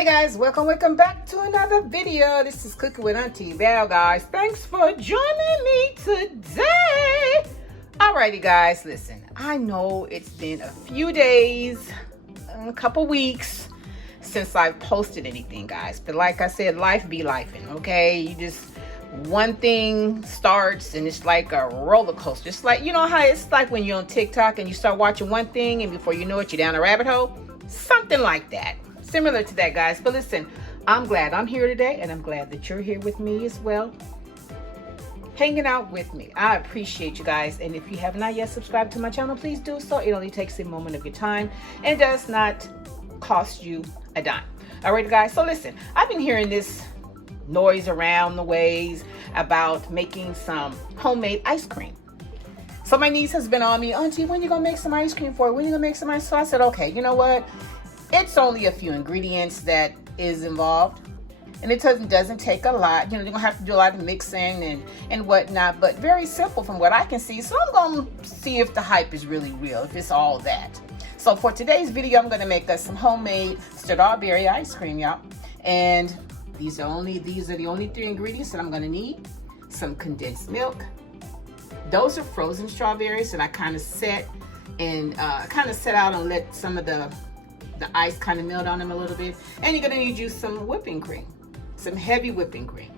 Hey guys, welcome back to another video. This is Cooking with Auntie Val, guys. Thanks for joining me today. Alrighty guys, listen, I know it's been a few days, a couple weeks since I've posted anything, guys, but like I said, life be lifing, okay? You just, one thing starts and it's like a roller coaster. It's like, you know how it's like when you're on TikTok and you start watching one thing and before you know it, you're down a rabbit hole? Something like that. Similar to that, guys. But listen, I'm glad I'm here today, and I'm glad that you're here with me as well, hanging out with me. I appreciate you guys, and if you have not yet subscribed to my channel, please do so. It only takes a moment of your time and does not cost you a dime. All right, guys, so listen, I've been hearing this noise around the ways about making some homemade ice cream. So my niece has been on me, Auntie, when you gonna make some ice cream for? When you gonna make some ice? So I said, okay, you know what? It's only a few ingredients that is involved, and it doesn't take a lot. You know, you're gonna have to do a lot of mixing and whatnot, but very simple from what I can see. So I'm gonna see if the hype is really real, if it's all that. So for today's video, I'm gonna make us some homemade strawberry ice cream, y'all. And these are the only three ingredients that I'm gonna need. Some condensed milk. Those are frozen strawberries that I kind of set out and let some of the ice kind of melt on them a little bit. And you're gonna need you some whipping cream, some heavy whipping cream.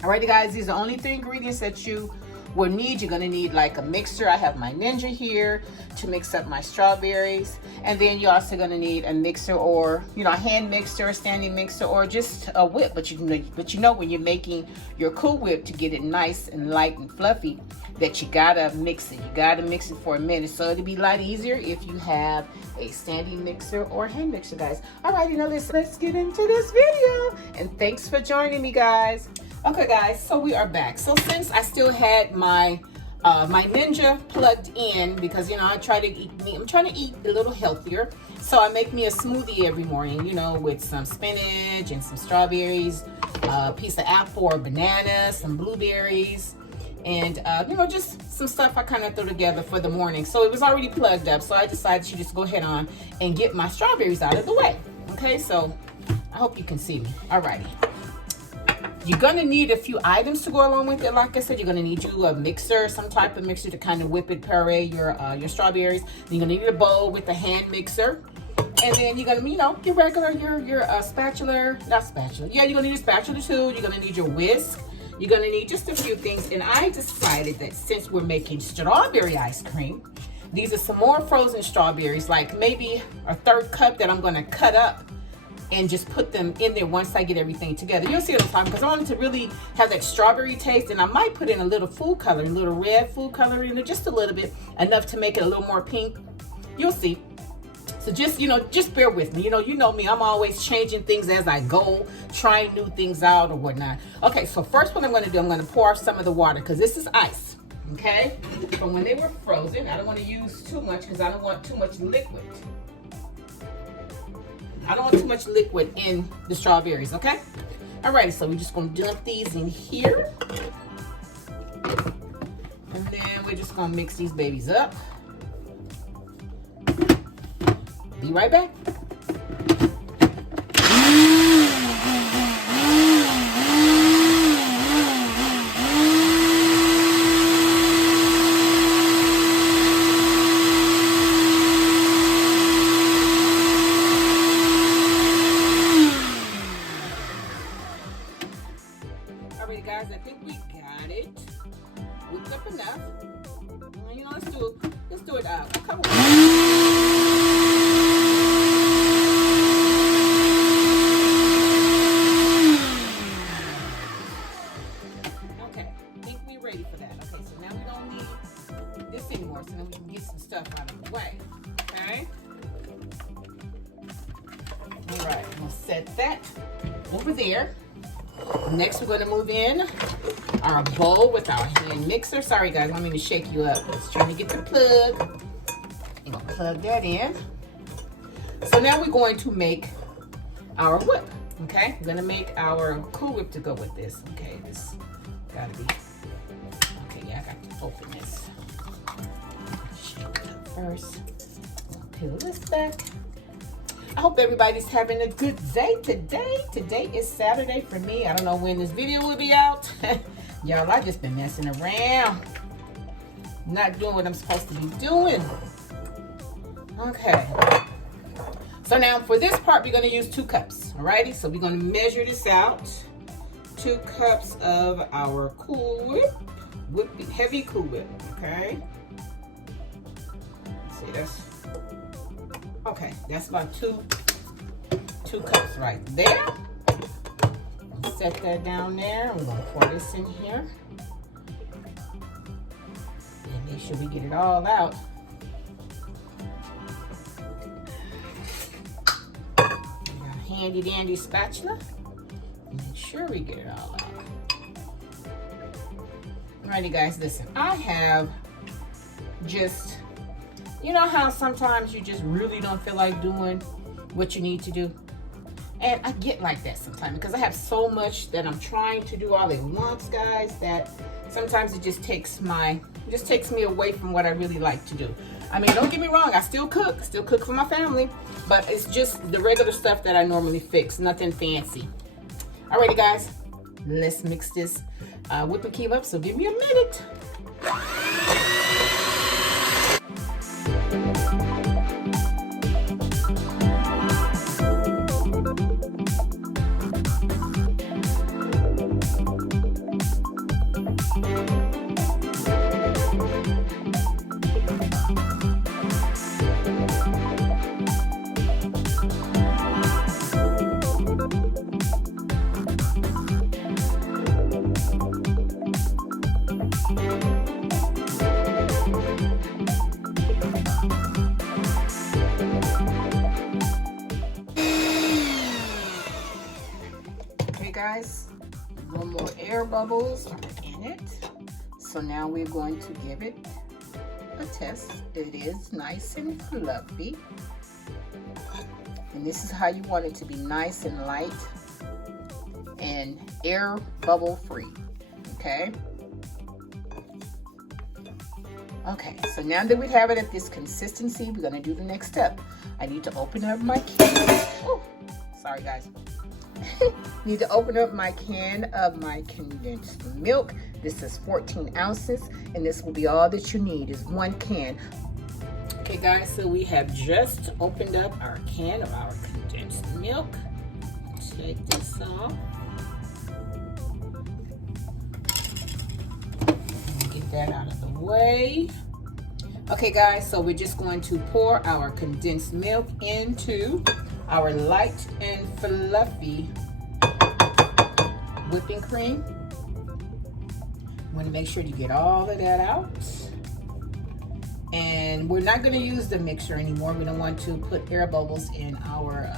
Alrighty guys, these are only three ingredients that you will need. You're gonna need like a mixer. I have my Ninja here to mix up my strawberries. And then you're also gonna need a mixer, or a hand mixer, a standing mixer, or just a whip. But you know when you're making your Cool Whip, to get it nice and light and fluffy, that you gotta mix it. You gotta mix it for a minute. So it'll be a lot easier if you have a standing mixer or hand mixer, guys. Alrighty, now let's get into this video. And thanks for joining me, guys. Okay guys, so we are back. So since I still had my my Ninja plugged in, because I'm trying to eat a little healthier, so I make me a smoothie every morning, with some spinach and some strawberries, a piece of apple or banana, some blueberries, and just some stuff I kind of throw together for the morning. So it was already plugged up, so I decided to just go ahead on and get my strawberries out of the way. Okay, so I hope you can see me. Alrighty. You're gonna need a few items to go along with it. Like I said, you're gonna need you a mixer, some type of mixer to kind of whip it, puree your strawberries. Then you're gonna need a bowl with a hand mixer, and then you're gonna, your regular your spatula, not spatula. Yeah, you're gonna need a spatula too. You're gonna need your whisk. You're gonna need just a few things. And I decided that since we're making strawberry ice cream, these are some more frozen strawberries, like maybe a third cup that I'm gonna cut up and just put them in there once I get everything together. You'll see what I'm talking, because I want it to really have that strawberry taste, and I might put in a little food color, a little red food color in it, just a little bit, enough to make it a little more pink. You'll see. So just bear with me. You know me, I'm always changing things as I go, trying new things out or whatnot. Okay, so first what I'm gonna do, I'm gonna pour off some of the water, because this is ice, okay? From when they were frozen. I don't wanna use too much, because I don't want too much liquid. I don't want too much liquid in the strawberries, okay? Alrighty, so we're just gonna dump these in here. And then we're just gonna mix these babies up. Be right back. Alright guys, I think we got it whipped up enough. Let's do it a couple. Okay, I think we're ready for that. Okay, so now we don't need this anymore, so then we can get some stuff out of the way. Okay. Alright, I'm gonna set that over there. Next, we're going to move in our bowl with our hand mixer. Sorry, guys, I don't mean to shake you up. Just trying to get the plug. I'm going to plug that in. So now we're going to make our whip, okay? We're going to make our Cool Whip to go with this. Okay, this got to be... Okay, yeah, I got to open this. Shake it up first. Peel this back. I hope everybody's having a good day today. Today is Saturday for me. I don't know when this video will be out. Y'all, I just been messing around. Not doing what I'm supposed to be doing. Okay. So now for this part, we're going to use 2 cups. Alrighty, so we're going to measure this out. 2 cups of our Cool Whip, heavy Cool Whip. Okay. Let's see, that's about two cups right there. Set that down there. I'm going to pour this in here. And make sure we get it all out. Handy dandy spatula. Make sure we get it all out. Alrighty guys, listen. I have just, you know how sometimes you just really don't feel like doing what you need to do? And I get like that sometimes because I have so much that I'm trying to do all at once, guys, that sometimes it just takes me away from what I really like to do. I mean, don't get me wrong, I still cook for my family, but it's just the regular stuff that I normally fix, nothing fancy. Alrighty guys, let's mix this whipping cream up, so give me a minute. Guys, no more air bubbles are in it, so now we're going to give it a test. It is nice and fluffy, and this is how you want it to be, nice and light and air bubble free. Okay, so now that we have it at this consistency, we're going to do the next step. I need to open up my can. Oh, sorry guys. Need to open up my can of my condensed milk. This is 14 ounces, and this will be all that you need is 1 can. Okay guys, so we have just opened up our can of our condensed milk. Take this off. Get that out of the way. Okay guys, so we're just going to pour our condensed milk into our light and fluffy whipping cream. You want to make sure you get all of that out. And we're not going to use the mixer anymore. We don't want to put air bubbles in our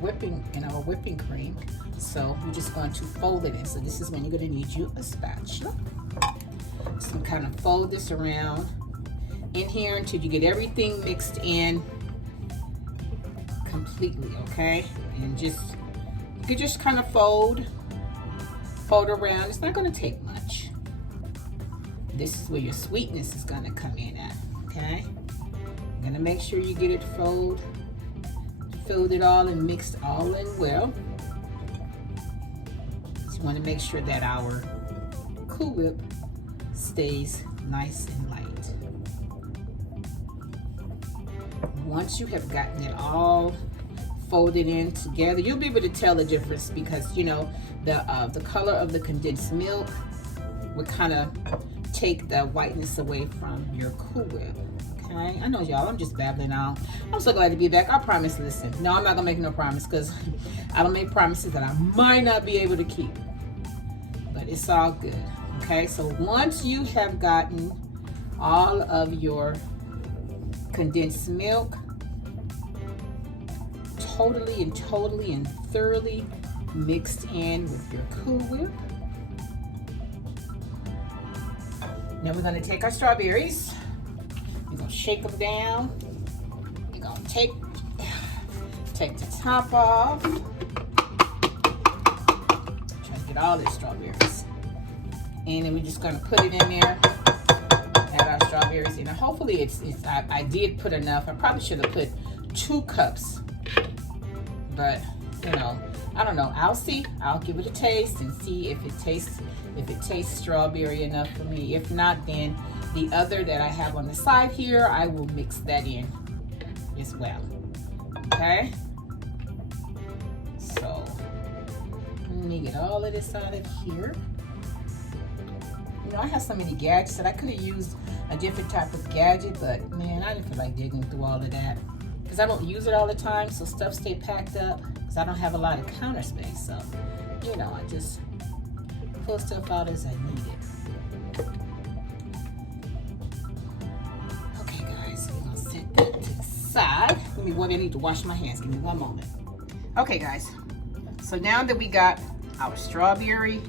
whipping cream. So we're just going to fold it in. So this is when you're going to need you a spatula. So kind of fold this around in here until you get everything mixed in completely, okay? And you can just kind of fold around. It's not going to take much. This is where your sweetness is going to come in at, okay? You're going to make sure you get it filled it all and mixed all in well. So you want to make sure that our Cool Whip stays nice and light. Once you have gotten it all folded in together, you'll be able to tell the difference because, you know, the color of the condensed milk would kind of take the whiteness away from your Cool Whip. Okay, I know y'all, I'm just babbling out. I'm so glad to be back. I promise, listen, no, I'm not gonna make no promise because I don't make promises that I might not be able to keep, but it's all good. Okay, so once you have gotten all of your condensed milk totally and thoroughly mixed in with your Cool Whip, now we're going to take our strawberries. We're going to shake them down. We're going to take the top off. Try to get all the strawberries. And then we're just going to put it in there. Add our strawberries in. And hopefully I did put enough. I probably should have put 2 cups. But, you know, I don't know. I'll see. I'll give it a taste and see if it tastes strawberry enough for me. If not, then the other that I have on the side here, I will mix that in as well. Okay? So, let me get all of this out of here. You know, I have so many gadgets that I could have used a different type of gadget, but man, I didn't feel like digging through all of that because I don't use it all the time, so stuff stay packed up because I don't have a lot of counter space. So, you know, I just pull stuff out as I need it. Okay, guys, so we're gonna set that to the side. Give me one. I need to wash my hands. Give me one moment. Okay, guys. So now that we got our strawberry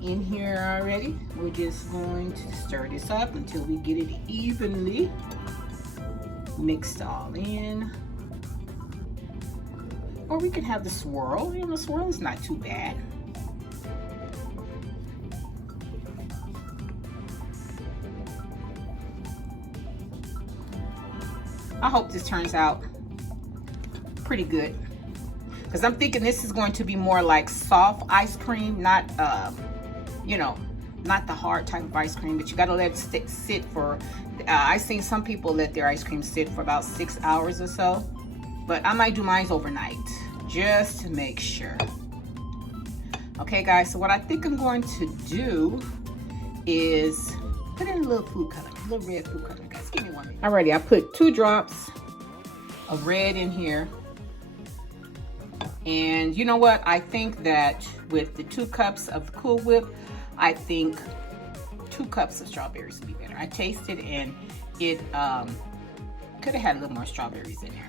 in here already, we're just going to stir this up until we get it evenly mixed all in. Or we can have the swirl. You know, the swirl is not too bad. I hope this turns out pretty good, because I'm thinking this is going to be more like soft ice cream, not you know, not the hard type of ice cream, but you got to let it sit for, I've seen some people let their ice cream sit for about 6 hours or so, but I might do mine overnight just to make sure. Okay, guys, so what I think I'm going to do is put in a little food coloring, a little red food coloring. Guys, give me 1 minute. Alrighty, I put 2 drops of red in here. And you know what? I think that with the 2 cups of Cool Whip, I think 2 cups of strawberries would be better. I tasted and it could have had a little more strawberries in there.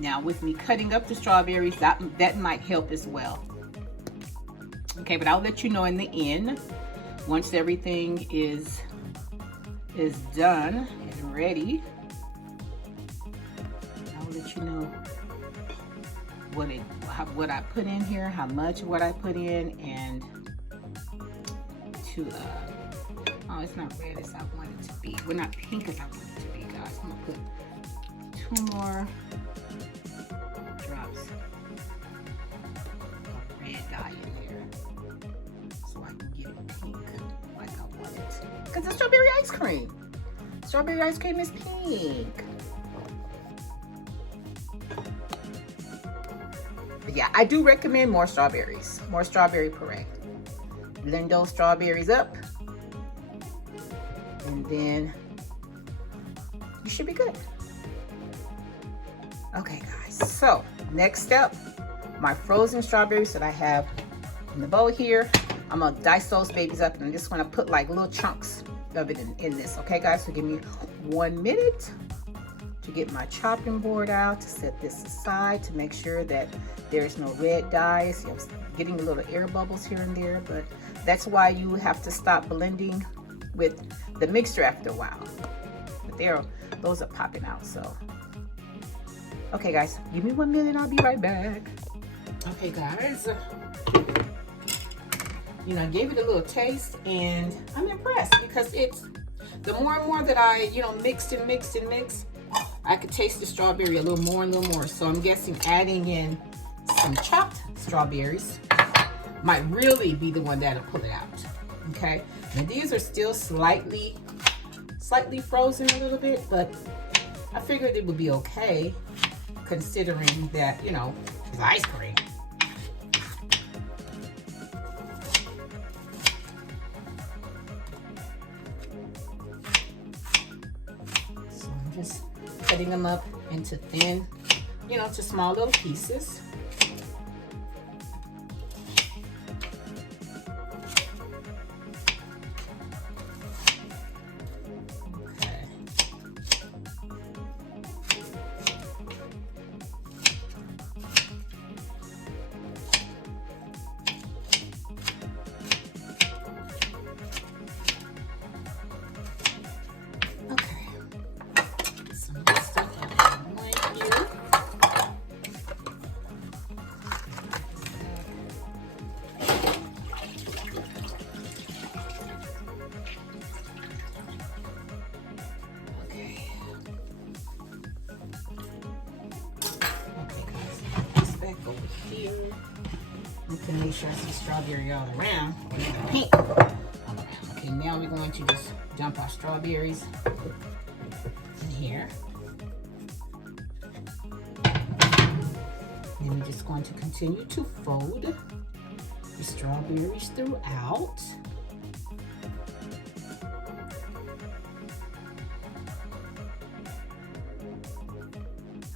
Now with me cutting up the strawberries, that might help as well. Okay, but I'll let you know in the end, once everything is done and ready, I'll let you know what I put in here, how much of what I put in, and to oh, it's not red as I want it to be. Well, not pink as I want it to be, guys. I'm gonna put 2 more drops of red dye in here so I can get it pink like I want it. Because it's strawberry ice cream. Strawberry ice cream is pink. But yeah, I do recommend more strawberries, more strawberry puree. Blend those strawberries up, and then you should be good. Okay, guys, so next step, my frozen strawberries that I have in the bowl here, I'm gonna dice those babies up, and I'm just gonna put like little chunks of it in this. Okay, guys, so give me 1 minute to get my chopping board out, to set this aside, to make sure that there's no red dyes. I'm getting little air bubbles here and there, but that's why you have to stop blending with the mixture after a while. But those are popping out, so. Okay, guys, give me 1 minute, I'll be right back. Okay, guys, you know, I gave it a little taste, and I'm impressed because it's, the more and more that I, you know, mixed and mixed, I could taste the strawberry a little more and a little more. So I'm guessing adding in some chopped strawberries might really be the one that'll pull it out. Okay, now these are still slightly frozen a little bit, but I figured it would be okay considering that, you know, it's ice cream. So I'm just cutting them up into thin, you know, to small little pieces. here. I can make sure I see strawberry all around. Pink all around. Okay, now we're going to just dump our strawberries in here. And we're just going to continue to fold the strawberries throughout.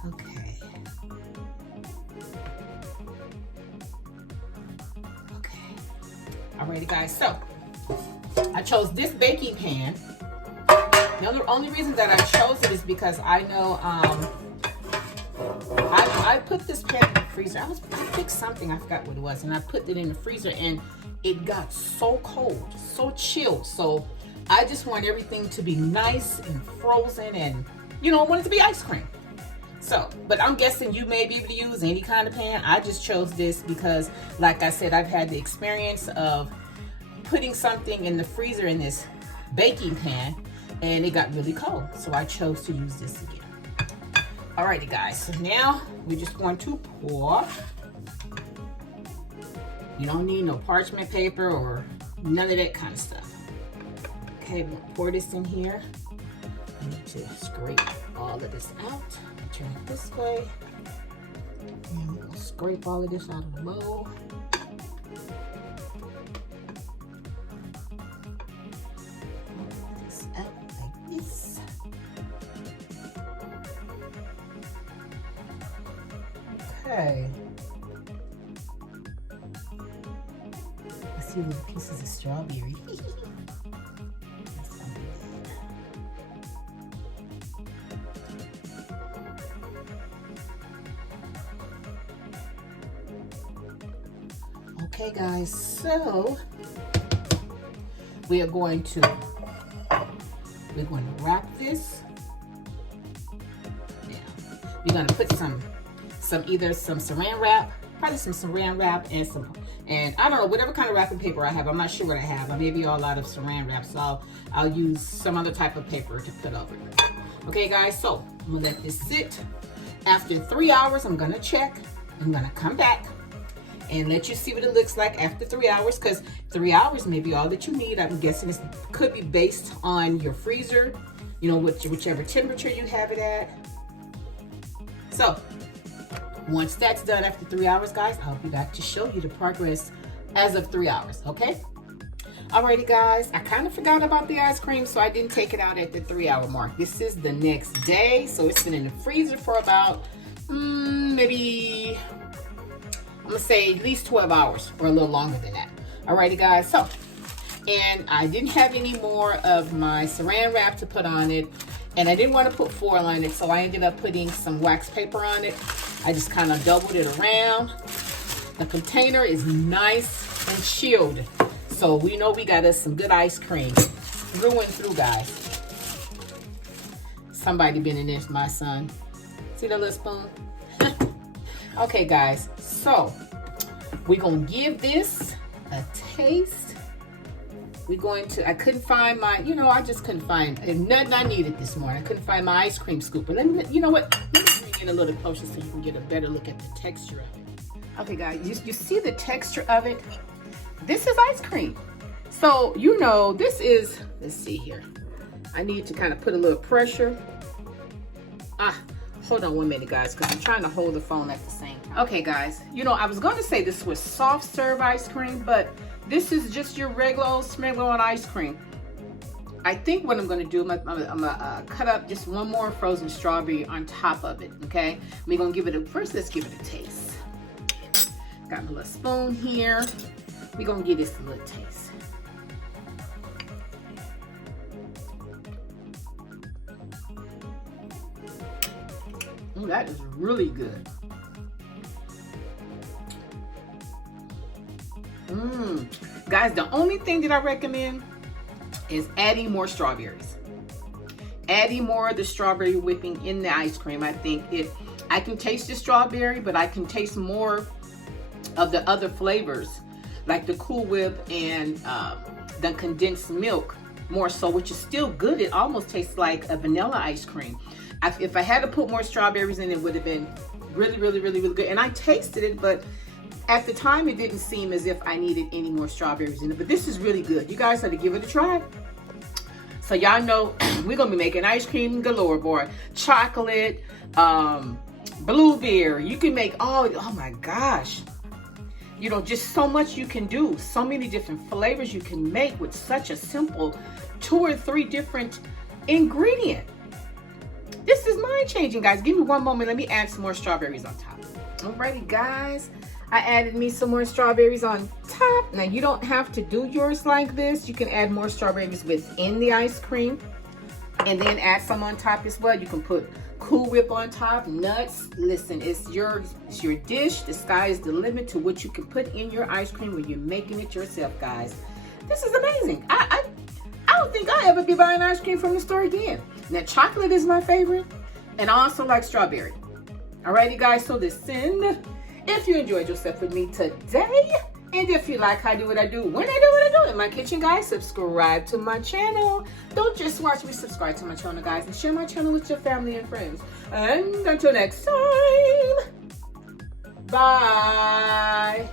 Okay. Alrighty guys, so I chose this baking pan. The only reason that I chose it is because I know I put this pan in the freezer. I picked something, I forgot what it was, and I put it in the freezer and it got so cold, so chilled. So I just want everything to be nice and frozen, and you know, I want it to be ice cream. So, but I'm guessing you may be able to use any kind of pan. I just chose this because, like I said, I've had the experience of putting something in the freezer in this baking pan and it got really cold. So I chose to use this again. Alrighty guys, so now we're just going to pour. You don't need no parchment paper or none of that kind of stuff. Okay, we're gonna pour this in here. I need to scrape all of this out. Turn it this way. And we're gonna scrape all of this out of the bowl. Pull this out like this. Okay. I see little pieces of strawberry. Okay guys, so we're going to wrap this. Yeah. We're gonna put either some saran wrap, probably some saran wrap and I don't know, whatever kind of wrapping paper I have. I'm not sure what I have. I may be all out of saran wrap, so I'll use some other type of paper to put over it. Okay guys, so I'm gonna let this sit. After 3 hours, I'm gonna check. I'm gonna come back and let you see what it looks like after 3 hours, because 3 hours may be all that you need. I'm guessing it could be based on your freezer, you know, whichever temperature you have it at. So once that's done after 3 hours, guys, I'll be back to show you the progress as of 3 hours, okay? Alrighty guys, I kind of forgot about the ice cream, so I didn't take it out at the 3 hour mark. This is the next day, so it's been in the freezer for about maybe, I'm gonna say at least 12 hours or a little longer than that. Alrighty guys, so, and I didn't have any more of my saran wrap to put on it, and I didn't want to put foil on it, so I ended up putting some wax paper on it. I just kind of doubled it around. The container is nice and chilled, so we know we got us some good ice cream through and through, guys. Somebody been in this, my son. See that little spoon? Okay guys, so we're gonna give this a taste. We're going to, I couldn't find my, you know, I just couldn't find, nothing I needed this morning. I couldn't find my ice cream scoop. But let me, you know what, let me bring it a little closer so you can get a better look at the texture of it. Okay guys, you see the texture of it? This is ice cream. So, you know, this is, let's see here. I need to kind of put a little pressure. Hold on 1 minute, guys, because I'm trying to hold the phone at the same time. Okay, guys, you know, I was going to say this was soft serve ice cream, but this is just your regular old smeagol ice cream. I think what I'm going to do, I'm going to cut up just one more frozen strawberry on top of it, okay? We're going to give it a, first let's give it a taste. Got my little spoon here. We're going to give this a little taste. Oh, that is really good. Guys, the only thing that I recommend is adding more strawberries. Adding more of the strawberry whipping in the ice cream. I think I can taste the strawberry, but I can taste more of the other flavors, like the Cool Whip and the condensed milk more so, which is still good. It almost tastes like a vanilla ice cream. If I had to put more strawberries in, it would have been really, really, really, really good. And I tasted it, but at the time, it didn't seem as if I needed any more strawberries in it. But this is really good. You guys have to give it a try. So y'all know we're going to be making ice cream galore, boy. Chocolate, blueberry. You can make oh my gosh. You know, just so much you can do. So many different flavors you can make with such a simple 2 or 3 different ingredients. This is mind-changing, guys. Give me one moment. Let me add some more strawberries on top. Alrighty, guys. I added me some more strawberries on top. Now, you don't have to do yours like this. You can add more strawberries within the ice cream and then add some on top as well. You can put Cool Whip on top, nuts. Listen, it's your dish. The sky is the limit to what you can put in your ice cream when you're making it yourself, guys. This is amazing. I don't think I'll ever be buying ice cream from the store again. Now, chocolate is my favorite, and I also like strawberry. Alrighty, guys, so listen. If you enjoyed yourself with me today, and if you like how I do what I do, when I do what I do in my kitchen, guys, subscribe to my channel. Don't just watch me, subscribe to my channel, guys, and share my channel with your family and friends. And until next time, bye.